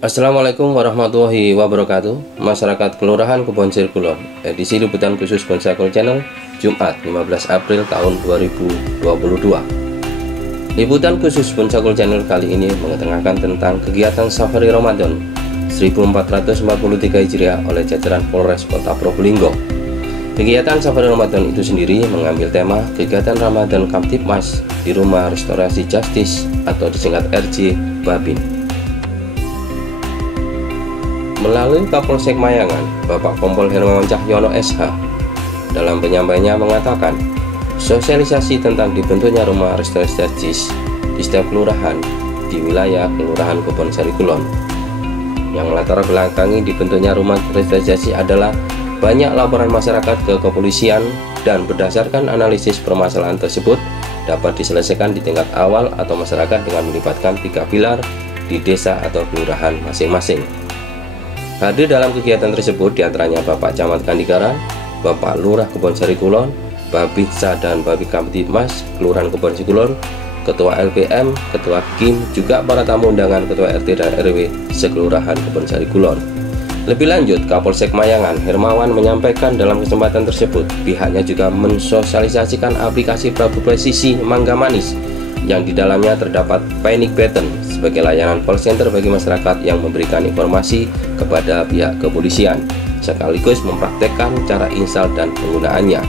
Assalamualaikum warahmatullahi wabarakatuh. Masyarakat Kelurahan Kebonsir Kulon, edisi liputan khusus Bonsakul Channel, Jumat 15 April tahun 2022. Liputan khusus Bonsakul Channel kali ini mengetengahkan tentang kegiatan Safari Ramadan 1443 Hijriah oleh jajaran Polres Kota Probolinggo. Kegiatan Safari Ramadan itu sendiri mengambil tema kegiatan Ramadan Kamtibmas di Rumah Restorasi Justice atau disingkat RJ Babin. Melalui Kapolsek Mayangan, Bapak Kompol Hermawan Cahyono SH, dalam penyampaiannya mengatakan, sosialisasi tentang dibentuknya Rumah Restorasi Justice di setiap kelurahan di wilayah Kelurahan Kebonsari Kulon. Yang melatar belakangi dibentuknya Rumah Restorasi Justice adalah banyak laporan masyarakat ke kepolisian dan berdasarkan analisis permasalahan tersebut dapat diselesaikan di tingkat awal atau masyarakat dengan melibatkan 3 pilar di desa atau kelurahan masing-masing. Hadir dalam kegiatan tersebut diantaranya Bapak Camat Kandikaran, Bapak Lurah Kebonsari Kulon, Babinsa dan Babik Kamtibmas Kelurahan Kebonsari Kulon, Ketua LPM, Ketua KIM, juga para tamu undangan Ketua RT dan RW sekelurahan Kebonsari Kulon. Lebih lanjut, Kapolsek Mayangan Hermawan menyampaikan dalam kesempatan tersebut pihaknya juga mensosialisasikan aplikasi Prabu Presisi Mangga Manis yang di dalamnya terdapat panic button sebagai layanan call center bagi masyarakat yang memberikan informasi kepada pihak kepolisian, sekaligus mempraktekkan cara install dan penggunaannya.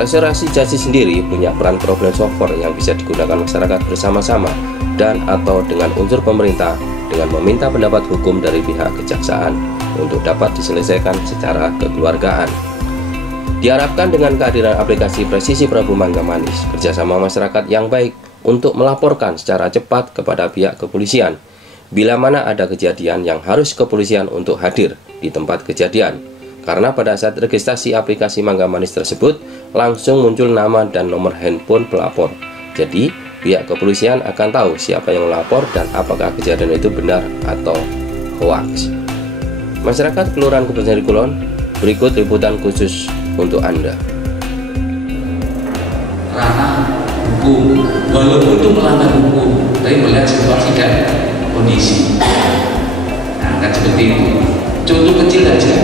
Restorasi Justice sendiri punya peran problem solver yang bisa digunakan masyarakat bersama-sama dan atau dengan unsur pemerintah dengan meminta pendapat hukum dari pihak kejaksaan untuk dapat diselesaikan secara kekeluargaan. Diharapkan dengan kehadiran aplikasi Presisi Prabu Mangga Manis, kerjasama masyarakat yang baik untuk melaporkan secara cepat kepada pihak kepolisian bila mana ada kejadian yang harus kepolisian untuk hadir di tempat kejadian. Karena pada saat registrasi aplikasi Mangga Manis tersebut langsung muncul nama dan nomor handphone pelapor. Jadi pihak kepolisian akan tahu siapa yang melapor dan apakah kejadian itu benar atau hoax. Masyarakat Kelurahan Kebonsari Kulon, berikut liputan khusus untuk Anda. Ranah hukum, walaupun itu melanggar hukum, tapi melihat situasi dan kondisi. Nah, kan seperti itu. Contoh kecil aja,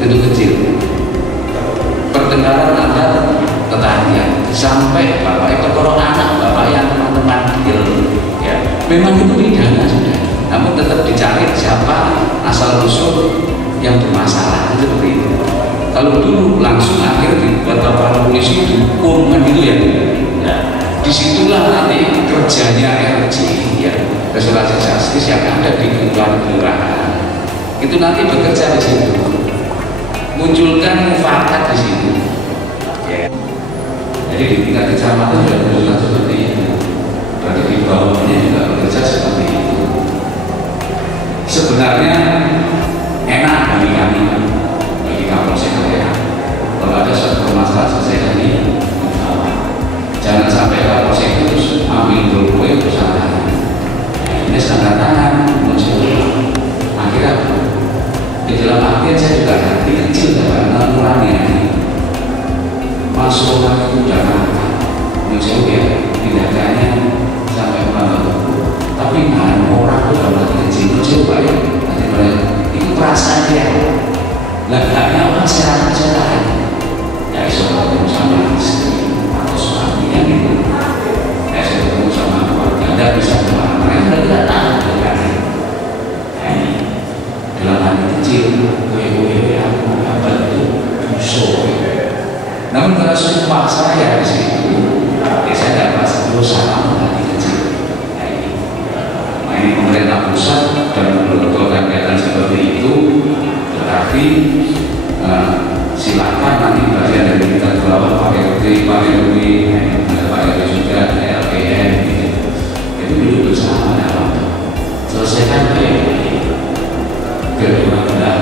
contoh kecil. Pertengkaran antar tetangga sampai bapak perkara anak bapak yang teman-teman ya, memang itu pidana sudah. Namun tetap dicari siapa asal usul yang bermasalah, seperti itu. Kalau dulu langsung akhir dibuat laporan polisi dihukum kan gitu ya. Nah, disitulah nanti kerjanya RJ ya, Restorasi Justice yang ada di kelurahan. Itu nanti bekerja di situ, munculkan mufakat di situ. Ya. Jadi di tingkat kecamatan sudah munculkan seperti itu. Berarti di bawahnya juga bekerja seperti itu. Sebenarnya enak bagi kami. Kapolsek ya, kalau ada suatu permasalahan selesaikan di bawah. Jangan sampai Kapolsek itu ambil dulu perusahaan. Ini tanda tangan muncul. Akhirnya di dalam artian saya juga hati kecil dalam mengurangi masuk orang itu udah muncul ya tindakannya sampai melanggar hukum. Tapi orang itu dalam hati kecil muncul pak ya, itu perasaan dia. Lagaknya orang sehat tahan ya, bisa ketemu sama istri atau suaminya gitu ya, bisa ketemu sama keluarga, Anda bisa kemana mereka tidak tahan dalam hati kecil wewe aku apa itu dosa. Namun kalau sumpah saya di situ ya saya tidak merasa dosa, namun hati kecil ini pemerintah pusat dan menentukan kegiatan seperti itu. Tetapi silakan nanti bagian dari kita bawah Pak RT, Pak RW, Pak RW juga, LPM itu duduk bersama dalam selesaikan biar benar-benar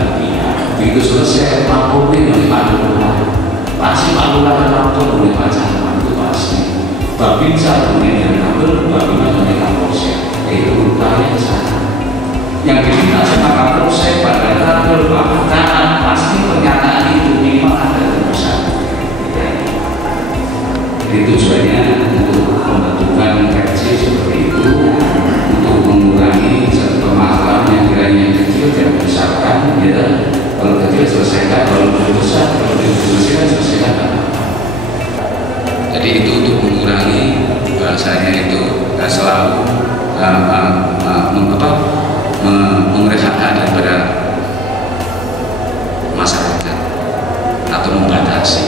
begitu selesai laporin oleh Pak Lurah, pasti Pak Lurah akan lapor oleh Pak Camat, itu pasti. Babinsa kemudian yang ngambil Babinsa oleh Kapolsek, itu urutannya ke sana. Yang diminta sama Kapolsek pada tabel bahkan pasti pernyataan itu minimal ada terusan. Jadi tujuannya untuk membentukkan RJ seperti itu untuk mengurangi satu ya. Kalau kecil selesaikan, kalau besar, kalau selesaikan selesaikan. Jadi itu untuk mengurangi bahasanya itu selalu mengeresahkan daripada masyarakat atau membatasi.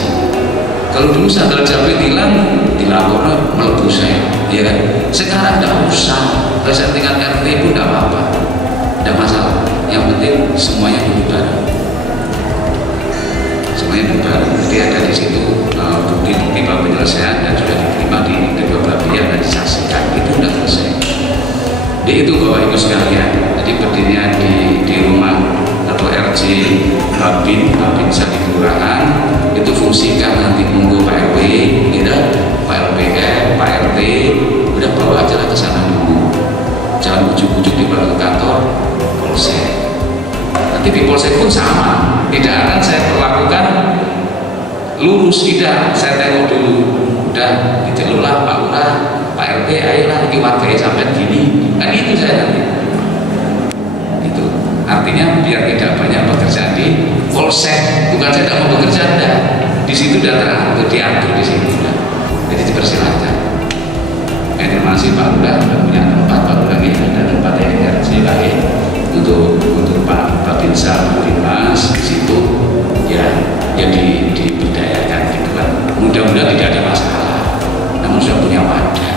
Kalau dulu sandal jepit hilang, dilaporkan melebu saya, ya kan? Sekarang tidak usah, saya tingkat RT pun tidak apa-apa, tidak masalah. Yang penting semuanya duduk bareng, semuanya duduk bareng. Jadi ada di situ bukti-bukti penyelesaian dan sudah diterima di kedua belah pihak dan disaksikan, itu sudah selesai. Jadi itu Bapak Ibu sekalian. Jadi berdirinya di rumah atau RJ Babinsa di kelurahan itu fungsikan nanti monggo Pak RW, gitu, Pak RPM, Pak RT, udah bawa aja ke sana dulu. Jangan ujuk-ujuk dibawa ke kantor polsek. Nanti di polsek pun sama, tidak akan saya perlakukan lurus, tidak, saya tengok dulu. Udah dicelulah Pak Lurah, Pak RT, ayolah ini warganya sampai gini, kan itu saya nanti. Itu artinya biar tidak banyak pekerjaan di polsek, bukan saya tidak mau bekerja, enggak. Di situ sudah teratur, diatur di situ. Jadi dipersilakan. Informasi Pak Lurah punya tempat, Pak Lurah ini ada tempat RC lain untuk Pak Babinsa, Bu Dimas di situ, ya diberdayakan gitu kan. Mudah-mudahan tidak ada masalah. Namun sudah punya wadah.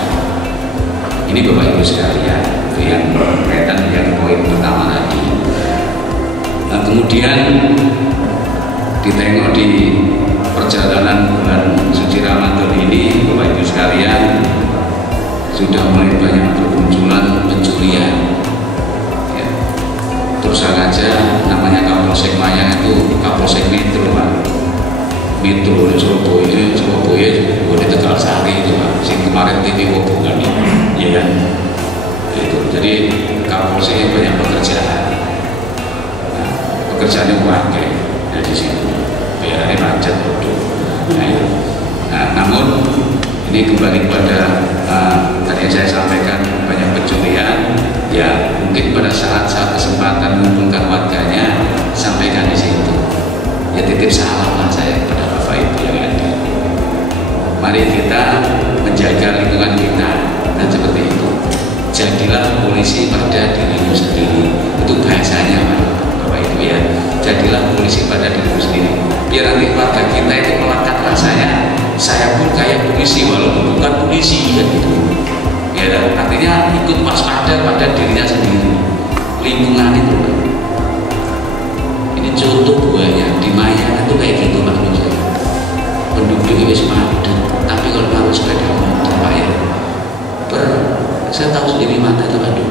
Ini Bapak Ibu sekalian, yang berkaitan yang poin pertama tadi. Nah, kemudian ditengok di perjalanan bulan suci Ramadan ini, Bapak Ibu sekalian, sudah mulai banyak bermunculan pencurian. Ya. Terus saja namanya Kapolsek Mayang itu Kapolsek Metro, Pak. Metro di Surabaya, di Tegalsari itu, Pak. Sing kemarin TV hubungan ini, ya kan? Itu. Jadi Kapolsek yang banyak pekerjaan. Nah, pekerjaannya warga dari situ. Biarnya macet bodoh. Nah, namun ini kembali pada tadi saya sampaikan banyak pencurian, ya mungkin pada saat kesempatan mengumpulkan warganya sampaikan di situ. Ya titip salam lah saya kepada Bapak Ibu yang ada. Mari kita menjaga lingkungan kita dan seperti itu. Jadilah polisi pada dirimu sendiri. Itu bahasanya Bapak Ibu ya. Jadilah polisi pada dirimu sendiri. Biar nanti warga kita itu melekat rasanya. Saya pun kayak polisi walaupun bukan polisi, ya gitu. Ya, artinya ikut waspada pada dirinya sendiri. Lingkungan itu. Ini contoh buahnya di Mayang itu kayak gitu Pak Nusya. Penduduknya wis padat, tapi kalau mau sepeda motor Pak ya, saya tahu sendiri mana itu aduh.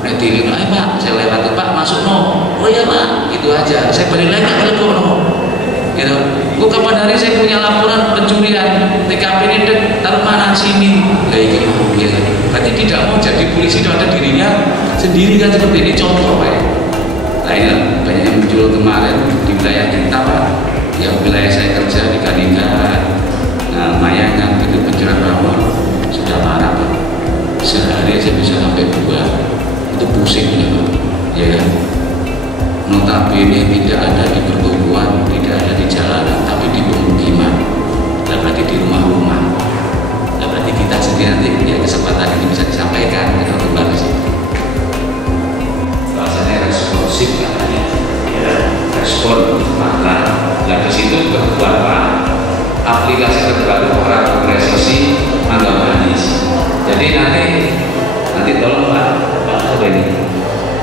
Nanti ini Pak, saya lewat tuh Pak masuk no, oh iya Pak, itu aja. Saya beri lagi kalau no, gitu. Kok kapan hari saya punya laporan pencurian TKP ini taruh mana sini, kayak gitu. Ya, berarti tidak mau jadi polisi pada dirinya sendiri kan seperti ini contoh Pak ya. Nah ini banyak yang muncul kemarin di wilayah kita Pak, yang wilayah saya kerja di Kanigara, nah Mayangan itu pencurian rawon sudah parah Pak. Sehari saya bisa sampai 2, itu pusing ya Pak, ya kan. Notabene tidak ada di pertumbuhan, tidak ada di jalanan, tapi di pemukiman. Nah, berarti di rumah-rumah. Nah, berarti kita sendiri nanti ya kesempatan ini bisa disampaikan kita kembali sih. Bahasanya responsif katanya, ya respon maka. Nah di situ kebetulan Pak, aplikasi terbaru para presisi Mangga Manis. Jadi nanti tolong Pak ini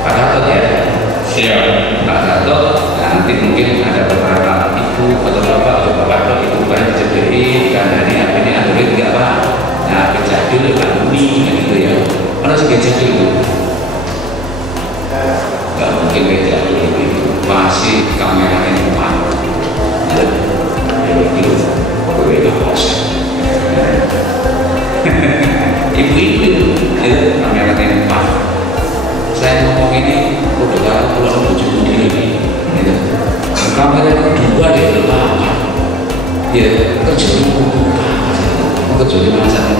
Pak Gatot ya. Siap. Pak Gatot, nah, nanti mungkin ada beberapa ibu atau bapak atau bapak itu banyak CPI dan ini apa ini Android enggak Pak. Nah kejadian Pak Uni gitu ya. Mana sih kejadian? Enggak mungkin kejadian itu masih kamera yang kuat. Itu berbeda bos. Ibu-ibu itu kamera yang kuat. Saya ngomong ini udah kalau tujuh diri gitu. Kamera kedua dia apa? Ya kerja di masa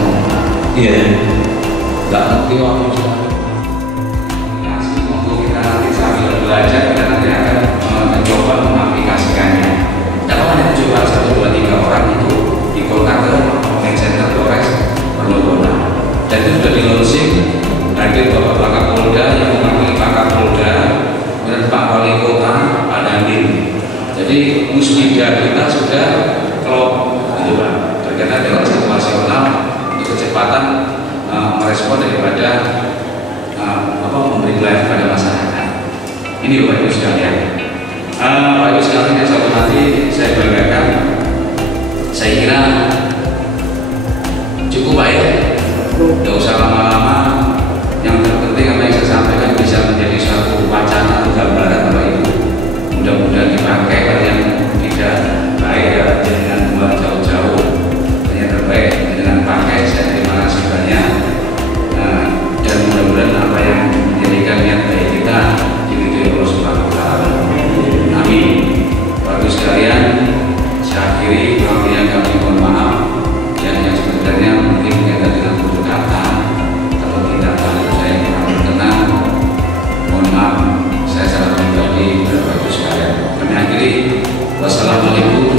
iya nggak ngerti waktu sudah ngasih ngomong kita nanti sambil belajar kita nanti akan kecepatan merespon daripada memberi pelayanan pada masyarakat. Ini Bapak Ibu sekalian. Bapak Ibu sekalian yang saya hormati, saya banggakan. Saya kira cukup baik, tidak usah lama-lama. Yang terpenting apa yang saya sampaikan bisa menjadi suatu wacana atau gambaran Bapak Ibu. Mudah-mudahan dipakai pada yang tidak baik ya, dengan buat jauh-jauh. Yang terbaik dengan pakai, saya terima kasih banyak. Dan mudah-mudahan apa yang menjadikan niat baik kita diridhoi Allah Subhanahu wa Ta'ala. Amin. Bapak sekalian, saya akhiri yang kami mohon maaf yang sebenarnya mungkin berkaitan dengan tutur kata atau tindakan saya kurang berkenan. Mohon maaf, saya secara pribadi Bapak Ibu sekalian. Kami akhiri. Wassalamualaikum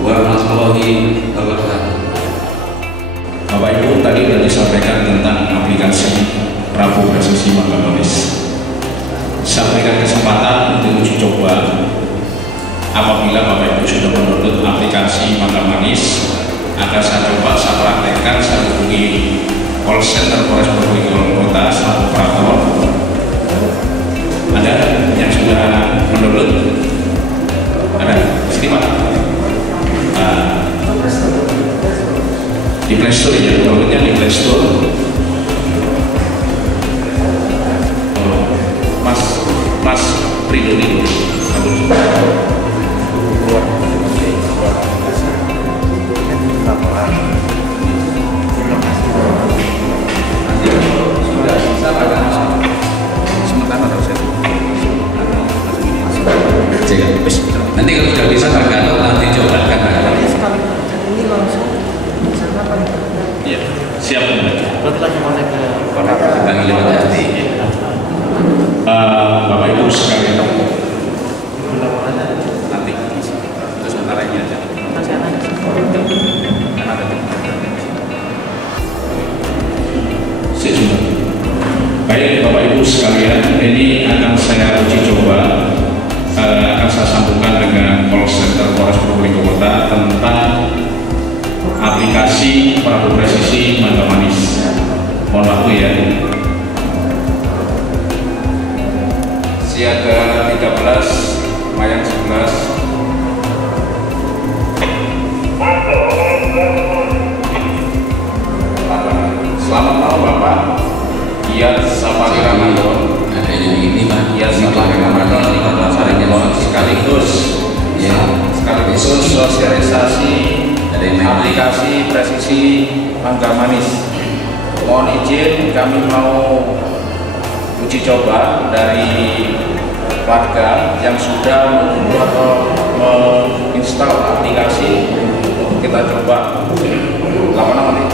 warahmatullahi wabarakatuh. Bapak Ibu, tadi sudah disampaikan tentang aplikasi Prabu Presisi Magamanis. Saya berikan kesempatan untuk uji coba. Apabila Bapak Ibu sudah mendownload aplikasi Magamanis, akan saya coba saya praktekkan. Saya hubungi call center Polres Probolinggo Kota selaku operator. Ada yang sudah mendownload? Ada? Sini Pak. Di Play Store ya, downloadnya di Play Store. Mas Pridoni nanti kalau sudah bisa tergantung nanti coba kan. ya, siap. Berarti lagi mau naik ke Bang lewat hati. Bapak Ibu sekalian, Nanti terus sementara ini aja. Baik Bapak Ibu sekalian, ini akan saya uji coba. Akan saya sambungkan dengan call center Polres Probolinggo Kota tentang aplikasi Prabu Presisi Magamanis. Mohon waktu ya. Siaga 13, Mayang 11. Selamat malam Bapak. Giat Sapari Ramadan. Ada yang ini Pak. Giat Sapari Ramadan sekaligus sosialisasi aplikasi Presisi Magamanis. Mohon izin kami mau uji coba dari warga yang sudah mengunduh atau menginstal aplikasi. Kita coba lawan apa nih?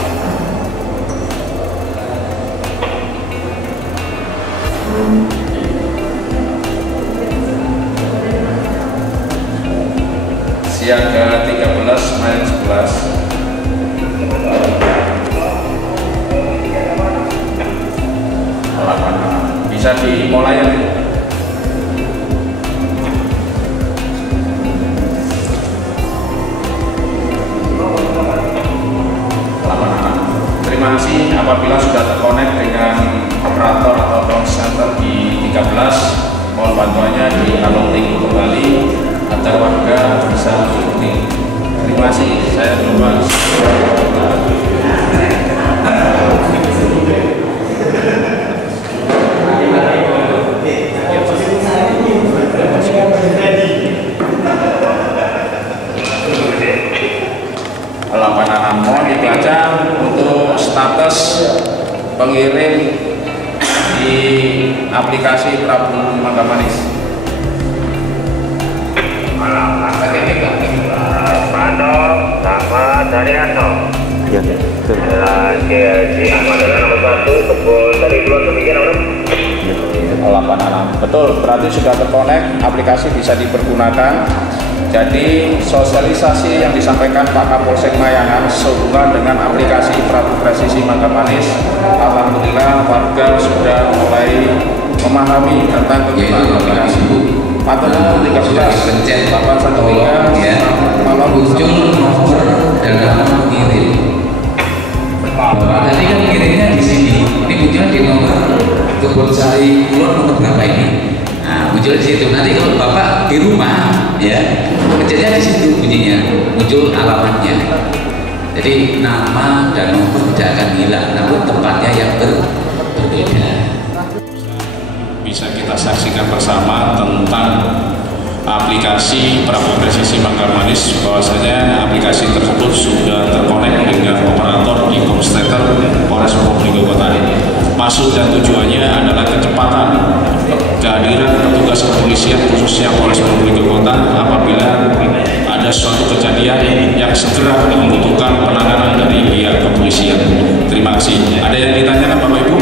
Siaga 13, Mayang 11. Bisa dimulai ya. Terima kasih apabila sudah terkonek dengan operator atau call center di 13, mohon bantuannya di unlocking kembali agar warga bisa mengikuti. Terima kasih. Saya coba. Mohon dibaca untuk status pengirim di aplikasi Prabu Magamanis. Mantap, sama Daryanto. ya. Di adalah nomor 1, kebun dari 2 demikian orang. 86. Betul, berarti sudah terkonek, aplikasi bisa dipergunakan. Jadi sosialisasi yang disampaikan Pak Kapolsek Mayangan sehubungan dengan aplikasi Prabu Presisi Magamanis, alhamdulillah warga sudah mulai memahami tentang kegunaan aplikasi. Patungnya 13 pencet 813 ya, malam ujung nomor dalam pengirim. Bapak muncul alamatnya. Jadi nama dan nomor tidak akan hilang, namun tempatnya yang berbeda. Bisa kita saksikan bersama tentang aplikasi Prabu Presisi Manggar Manis, bahwasanya aplikasi tersebut sudah terkonek dengan operator e-comstater Polres Probolinggo Kota. Maksud dan tujuannya adalah kecepatan kehadiran petugas kepolisian khususnya Polres Probolinggo Kota apabila ada suatu kejadian yang segera membutuhkan penanganan dari pihak kepolisian. Terima kasih. Ada yang ditanyakan Bapak Ibu?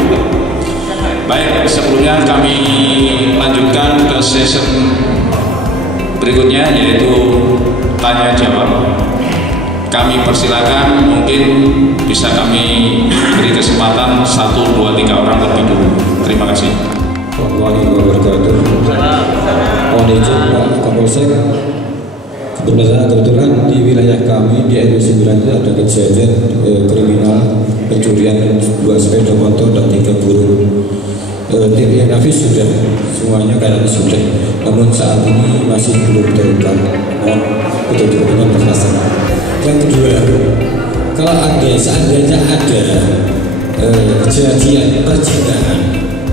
Baik, sebelumnya kami lanjutkan ke sesi berikutnya, yaitu tanya jawab. Kami persilakan, mungkin bisa kami beri kesempatan 1, 2, 3 orang lebih dulu. Terima kasih. Warahmatullahi wabarakatuh. Mohon izin Pak Kapolsek, kebetulan di wilayah kami di RW 9 ada kejadian kriminal pencurian 2 sepeda motor dan 3 burung. Tim Nafis sudah semuanya kayaknya sudah, namun saat ini masih belum terungkap. Mohon betul-betul dengan perasaan. Yang kedua, kalau seandainya ada kejadian perzinahan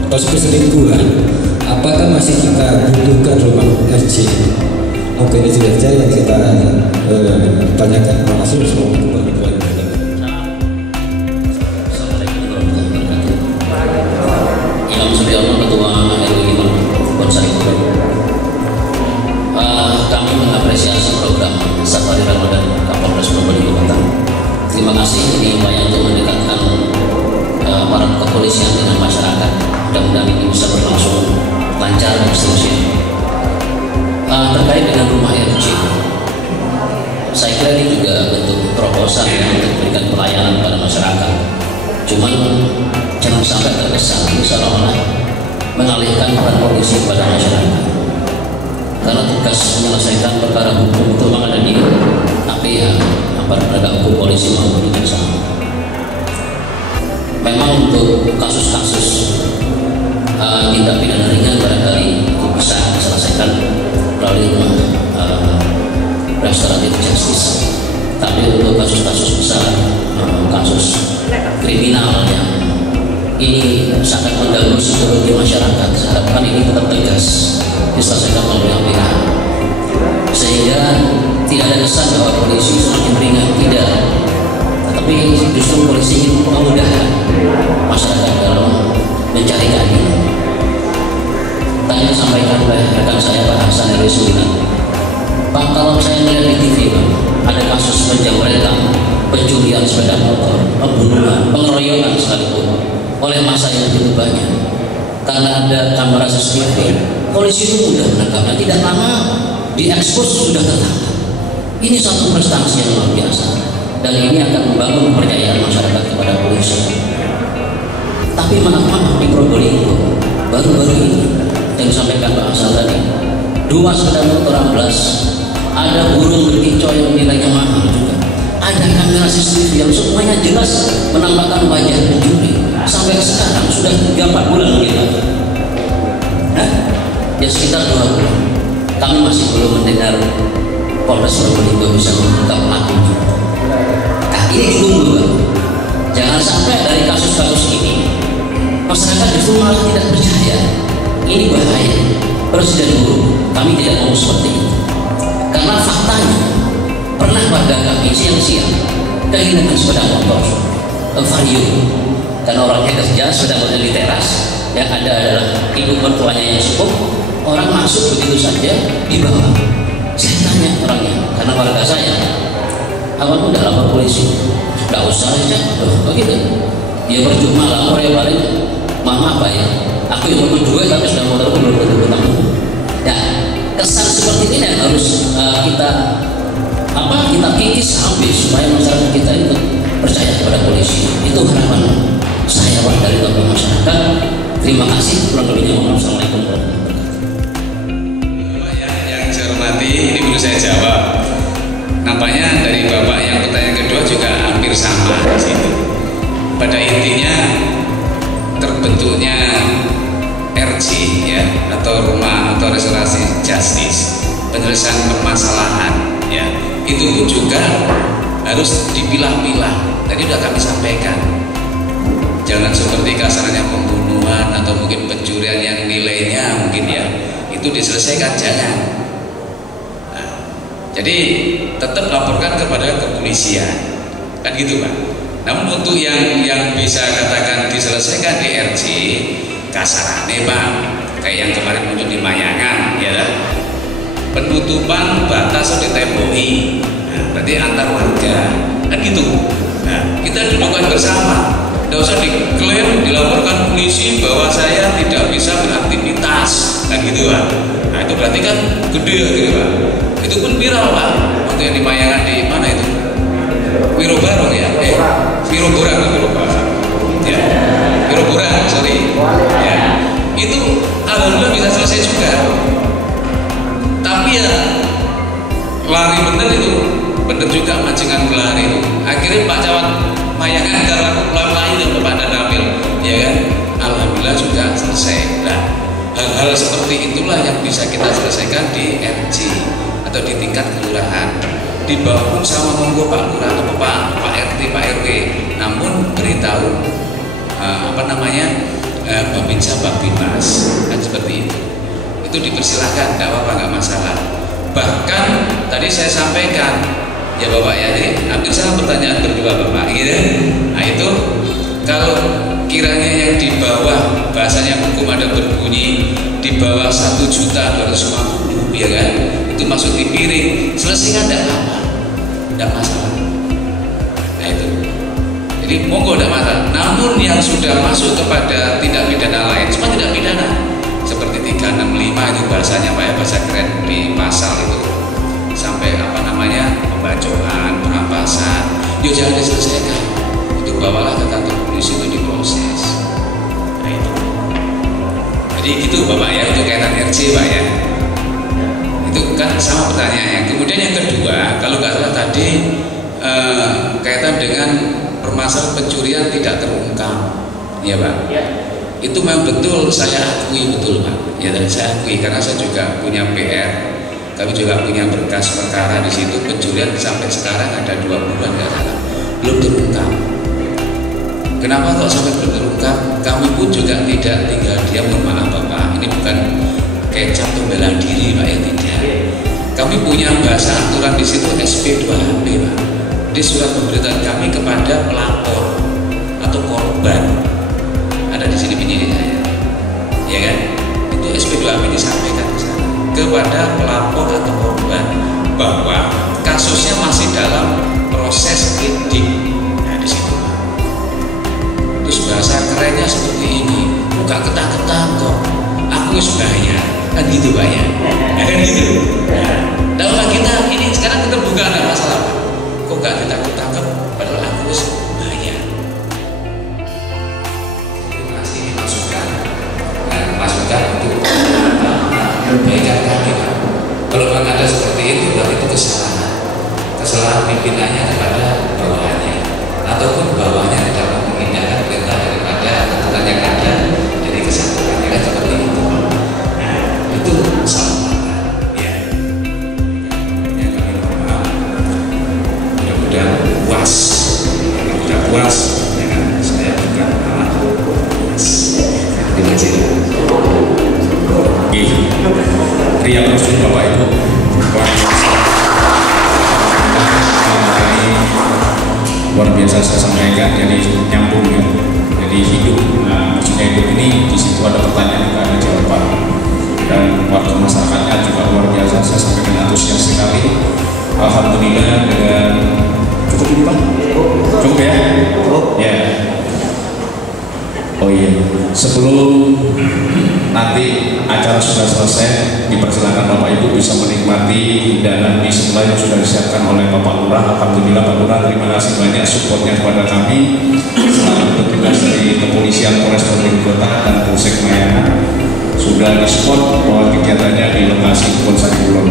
atau perselingkuhan, apakah masih kita butuhkan rumah RC? Mungkin itu saja yang kita tanyakan. Terima kasih. Kami mengapresiasi program Safari Ramadan Kapolres Probolinggo Kota. Terima kasih, ini upaya untuk mendekatkan aparat kepolisian dengan masyarakat. Mudah-mudahan ini bisa berlangsung lancar dan seterusnya. Terkait dengan rumah RC, saya kira ini juga bentuk proposal untuk memberikan pelayanan pada masyarakat. Cuman jangan sampai terkesan seolah-olah mengalihkan peran polisi kepada masyarakat. Karena tugas menyelesaikan perkara hukum itu memang ada di APH, aparat penegak hukum, polisi maupun kejaksaan. Memang untuk kasus-kasus tindak pidana ringan barangkali bisa diselesaikan melalui rumah restoratif justice. Tapi untuk kasus-kasus besar, kasus kriminal yang ini sangat mengganggu psikologi masyarakat, saya harapkan ini tetap tegas diselesaikan melalui APH, sehingga tidak ada kesan bahwa polisi semakin ringan, tidak, tetapi justru polisi ingin memudahkan masyarakat dalam mencari keadilan. Tadi disampaikan oleh rekan saya Pak Hasan RW 9, Pak, kalau saya melihat di TV Pak, ada kasus penjamretan, pencurian sepeda motor, pembunuhan, pengeroyokan sekalipun oleh massa yang cukup banyak. Karena ada kamera CCTV, polisi itu mudah menangkapnya, tidak lama diekspos sudah tertangkap. Ini satu prestasi yang luar biasa, dan ini akan membangun kepercayaan masyarakat kepada polisi. Tapi maaf di Probolinggo baru-baru ini yang disampaikan Pak Hasan tadi, 2 sepeda motor amblas, ada burung berkicau yang nilainya mahal juga, ada kamera CCTV yang semuanya jelas menampakkan wajah pencuri. Sampai sekarang sudah 3-4 bulan kita, ya sekitar 2 bulan, kami masih belum mendengar Polres Probolinggo bisa mengungkap pelaku. Nah, ini ditunggu Pak. Jangan sampai dari kasus-kasus ini masyarakat justru malah tidak percaya. Ini bahaya. Presiden buruk, kami tidak mau seperti itu. Karena faktanya pernah warga kami siang-siang kehilangan sepeda motor Vario. Karena orangnya kerja sepeda motor di teras, yang ada adalah ibu mertuanya yang sepuh. Orang masuk begitu saja dibawa. Saya tanya orangnya, karena warga saya, awalnya udah lapor polisi, nggak usah aja, begitu. Dia percuma lapor ya paling, mama apa ya? Aku yang berdua tapi sudah motor belum bertemu. Nah, kesan seperti ini yang harus kita kikis habis supaya masyarakat kita itu percaya kepada polisi. Itu harapan saya Pak dari tokoh masyarakat. Terima kasih. Kurang lebihnya mohon. Assalamualaikum warahmatullahi wabarakatuh. Yang saya hormati, ini belum saya jawab. Nampaknya dari Bapak yang pertanyaan kedua juga hampir sama di situ. Pada intinya terbentuknya RJ ya, atau rumah atau restorasi justice, penyelesaian permasalahan ya, itu pun juga harus dipilah-pilah. Tadi sudah kami sampaikan, jangan seperti kasarnya pembunuhan atau mungkin pencurian yang nilainya mungkin ya itu diselesaikan, jangan. Nah, jadi tetap laporkan kepada kepolisian, kan gitu Pak. Namun untuk yang bisa katakan diselesaikan di RJ kasarane Pak, kayak yang kemarin muncul di Mayangan ya lah, penutupan batas ditemboki, nah, berarti antar warga kan gitu. Nah, kita dudukkan bersama, tidak usah diklaim dilaporkan polisi bahwa saya tidak bisa beraktivitas kan gitu Pak. Nah itu berarti kan gede gitu Pak. Itu pun viral Pak, waktu yang di Mayangan di mana itu, Wirobarong ya, Wiroborang ya, Wiroborang sorry ya, itu alhamdulillah bisa selesai juga. Tapi ya lari bener itu, bener juga mancingan lari itu. Akhirnya Pak Camat Mayangan karena aku pelan-pelan itu Pak Danamil ya kan, alhamdulillah sudah selesai. Nah hal-hal seperti itulah yang bisa kita selesaikan di RJ atau di tingkat kelurahan, dibangun sama monggo Pak Lurah atau Pak RT Pak RW, namun beritahu Babinsa Babinmas kan seperti itu dipersilahkan, nggak apa-apa, nggak masalah. Bahkan tadi saya sampaikan ya Bapak ya, ini hampir sama pertanyaan berdua Bapak gitu. Nah itu kalau kiranya yang di bawah, bahasanya hukum ada berbunyi di bawah 1.250.000 ya kan, itu masuk di piring, selesaikan tidak apa-apa, tidak masalah. Nah itu, jadi monggo tidak masalah. Namun yang sudah masuk kepada tindak pidana lain, cuma tidak pidana seperti 365 itu bahasanya Pak ya, bahasa keren di pasal itu, sampai pembacokan, perampasan, yuk jangan diselesaikan, itu bawalah ke kantor polisi itu diproses. Nah itu, jadi gitu Bapak ya, untuk kaitan RJ Pak ya. Itu kan sama pertanyaannya. Kemudian yang kedua, kalau nggak salah tadi kaitan dengan permasalahan pencurian tidak terungkap, ya Pak. Ya. Itu memang betul, saya akui betul Pak. Ya, dan saya akui karena saya juga punya PR, kami juga punya berkas perkara di situ. Pencurian sampai sekarang ada 2 bulan nggak salah, belum terungkap. Kenapa kok sampai belum terungkap? Kami pun juga tidak tinggal diam. Mohon maaf Bapak, ini bukan kecap atau bela diri Pak ya, tidak. Kami punya bahasa aturan di situ SP2HP Pak. Di surat pemberitahuan kami kepada pelapor atau korban, ada di sini penyidik saya, ya kan? Itu SP2HP disampaikan ke sana kepada pelapor atau korban bahwa kasusnya masih dalam proses lidik. Nah di situ Pak. Terus bahasa kerennya seperti ini, bukan ketak-ketak kok, aku bayar, kan gitu Pak ya, kan gitu. Nah kita ini sekarang kita buka, ada masalah Pak. Kok gak ditangkap padahal aku bayar. Terima kasih masukan. Nah, masukan untuk perbaikan kami Pak. Kalau memang ada seperti itu, berarti itu kesalahan pimpinannya kepada bawahannya, ataupun bawahnya tidak mengindahkan perintah daripada aturan yang ada, jadi kesalahannya kan seperti itu. Nah, itu salah. Puas, sudah puas dengan saya bukan alat puas. Terima kasih. Ria terus Bapak Ibu, luar biasa saya sampaikan, jadi nyambung ya. Jadi hidup, maksudnya hidup ini di situ ada pertanyaan juga ada jawaban, dan waktu masyarakatnya juga luar biasa. Saya sampaikan antusias sekali. Alhamdulillah dengan cukup ini Pak? Cukup ya? Ya. Oh iya, sebelum nanti acara sudah selesai, dipersilakan Bapak Ibu bisa menikmati hidangan di sebelah yang sudah disiapkan oleh Bapak Lurah. Alhamdulillah Pak Lurah, terima kasih banyak supportnya kepada kami selalu petugas dari Kepolisian Polres Kota dan Polsek Mayangan sudah disupport bahwa kegiatannya di lokasi Kebun Sari Kulon.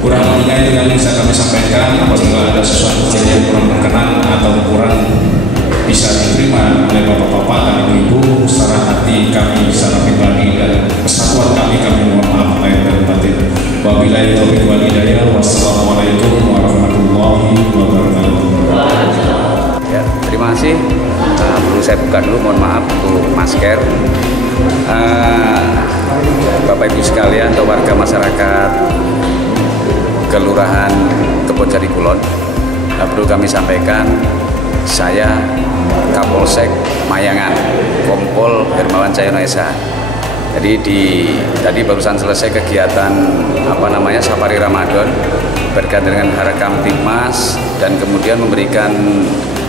Kurang lebihnya itu yang bisa kami sampaikan. Apabila ada sesuatu yang kurang berkenan atau kurang bisa diterima oleh bapak-bapak dan ibu-ibu secara hati kami, secara pribadi dan kesatuan kami mohon maaf lahir dan batin. Wabillahi taufiq wal hidayah. Wassalamualaikum warahmatullahi wabarakatuh. kasih. Perlu saya buka dulu, mohon maaf untuk masker. Bapak Ibu sekalian atau warga masyarakat Kelurahan Kebonsari Kulon, perlu kami sampaikan, saya Kapolsek Mayangan, Kompol Hermawan Cahyono SH. Jadi tadi barusan selesai kegiatan Safari Ramadan berkaitan dengan Harakam Tipmas dan kemudian memberikan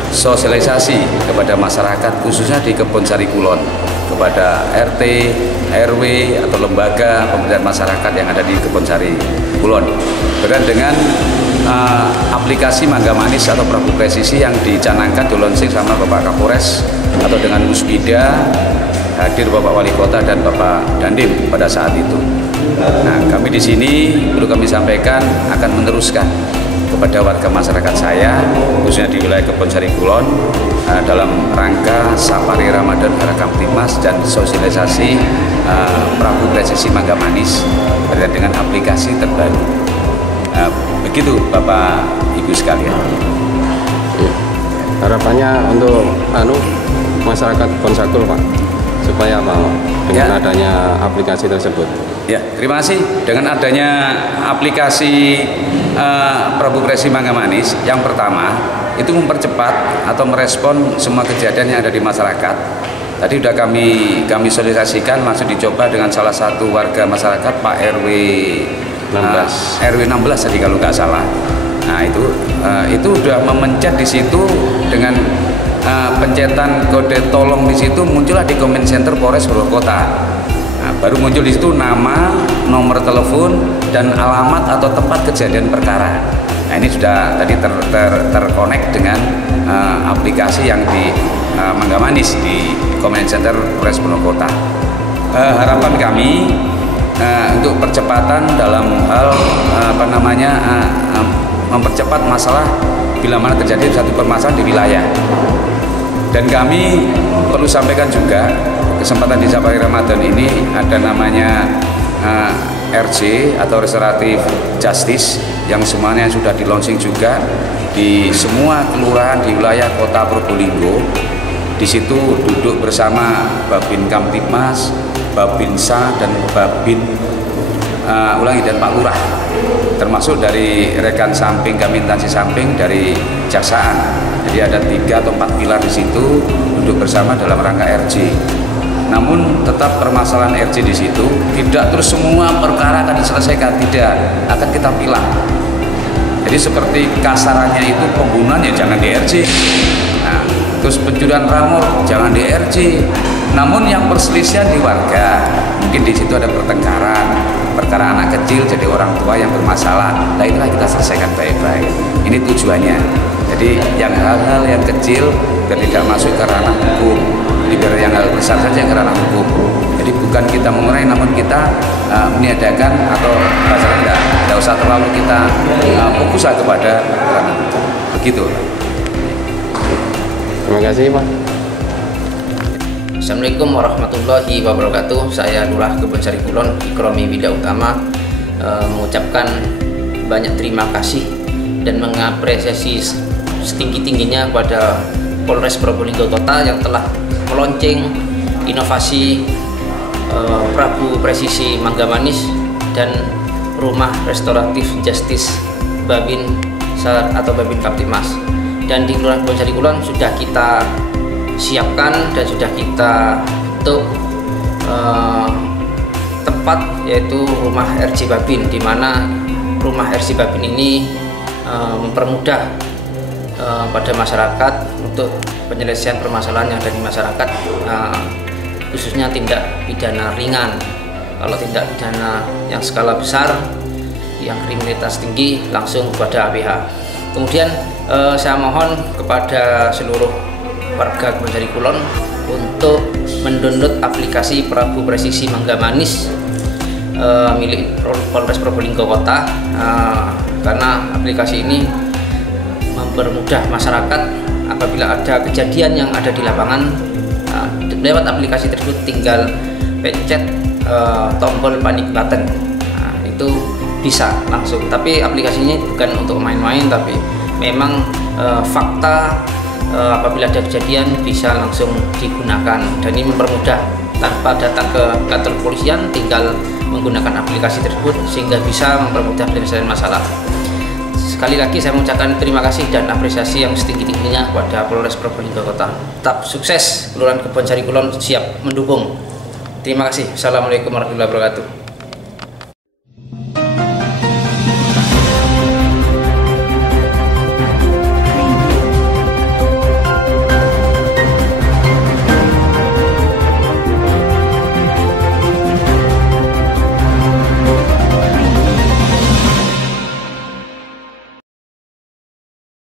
sosialisasi kepada masyarakat khususnya di Kebonsari Kulon, kepada RT, RW atau lembaga pemberdayaan masyarakat yang ada di Kebonsari Kulon berkaitan dengan aplikasi Mangga Manis atau Prabu Presisi yang dicanangkan dilonsing sama Bapak Kapolres atau dengan Musbida, hadir Bapak Wali Kota dan Bapak Dandim pada saat itu. Nah, kami di sini perlu kami sampaikan akan meneruskan kepada warga masyarakat saya khususnya di wilayah Kebonsari Kulon dalam rangka Safari Ramadan Harakam Tipmas dan sosialisasi Prabu Presisi Mangga Manis berkaitan dengan aplikasi terbaru. Begitu Bapak Ibu sekalian. Harapannya untuk masyarakat Kebonsari Pak, supaya apa dengan adanya aplikasi tersebut? Ya, terima kasih. Dengan adanya aplikasi Prabu Presisi Mangga Manis, yang pertama itu mempercepat atau merespon semua kejadian yang ada di masyarakat. Tadi sudah kami sosialisasikan, langsung dicoba dengan salah satu warga masyarakat Pak RW 16. RW 16 tadi kalau nggak salah. Nah itu udah memencet di situ dengan pencetan kode tolong di situ muncullah di comment center Polres Purwokerto. Nah, baru muncul di situ nama, nomor telepon dan alamat atau tempat kejadian perkara. Nah ini sudah tadi terkonek dengan aplikasi yang di Mangga Manis di comment center Polres Purwokerto. Harapan kami untuk percepatan dalam hal mempercepat masalah bila mana terjadi satu permasalahan di wilayah. Dan kami perlu sampaikan juga kesempatan di Safari Ramadan ini ada namanya RJ atau Restoratif Justice yang semuanya sudah di launching juga di semua kelurahan di wilayah Kota Probolinggo. Di situ duduk bersama Babin Kamtipmas, Babinsa dan Babin dan Pak Lurah, termasuk dari rekan samping kami, instansi samping dari Jaksaan. Jadi ada 3 atau 4 pilar di situ duduk bersama dalam rangka RJ. Namun tetap permasalahan RJ di situ tidak terus semua perkara akan diselesaikan, tidak, akan kita pilah. Jadi seperti kasarannya itu pembunuhan ya jangan di RJ. Nah, terus pencurian ramor jangan di RJ. Namun yang perselisihan di warga, mungkin di situ ada pertengkaran, perkara anak kecil jadi orang tua yang bermasalah. Nah itulah kita selesaikan baik-baik. Ini tujuannya. Jadi yang hal-hal yang kecil biar tidak masuk ke ranah hukum, biar yang hal besar saja ke ranah hukum. Jadi bukan kita mengurangi, namun kita meniadakan atau bahasanya tidak usah terlalu kita fokus kepada ranah hukum. Begitu. Terima kasih Pak. Assalamualaikum warahmatullahi wabarakatuh. Saya Lurah Kebonsari Kulon, Ikromi Wida Utama, mengucapkan banyak terima kasih dan mengapresiasi setinggi-tingginya kepada Polres Probolinggo Kota yang telah meluncing inovasi Prabu Presisi Mangga Manis dan Rumah Restoratif Justice Babin atau Babin Kamtipmas. Dan di Kelurahan Kebonsari Kulon sudah kita siapkan dan sudah kita bentuk tempat, yaitu rumah RJ Babin, di mana rumah RJ Babin ini mempermudah pada masyarakat untuk penyelesaian permasalahan yang ada di masyarakat, khususnya tindak pidana ringan. Kalau tindak pidana yang skala besar, yang kriminalitas tinggi, langsung kepada APH. Kemudian saya mohon kepada seluruh warga Kebonsari Kulon untuk mendownload aplikasi Prabu Presisi Mangga Manis milik Polres Probolinggo Kota, karena aplikasi ini mempermudah masyarakat apabila ada kejadian yang ada di lapangan. Lewat aplikasi tersebut tinggal pencet tombol panic button, itu bisa langsung. Tapi aplikasi ini bukan untuk main-main, tapi memang fakta apabila ada kejadian bisa langsung digunakan, dan ini mempermudah tanpa datang ke kantor kepolisian, tinggal menggunakan aplikasi tersebut sehingga bisa mempermudah penyelesaian masalah. Sekali lagi saya mengucapkan terima kasih dan apresiasi yang setinggi-tingginya kepada Polres Probolinggo Kota. Tetap sukses, Kelurahan Kebonsari Kulon siap mendukung. Terima kasih. Assalamualaikum warahmatullahi wabarakatuh.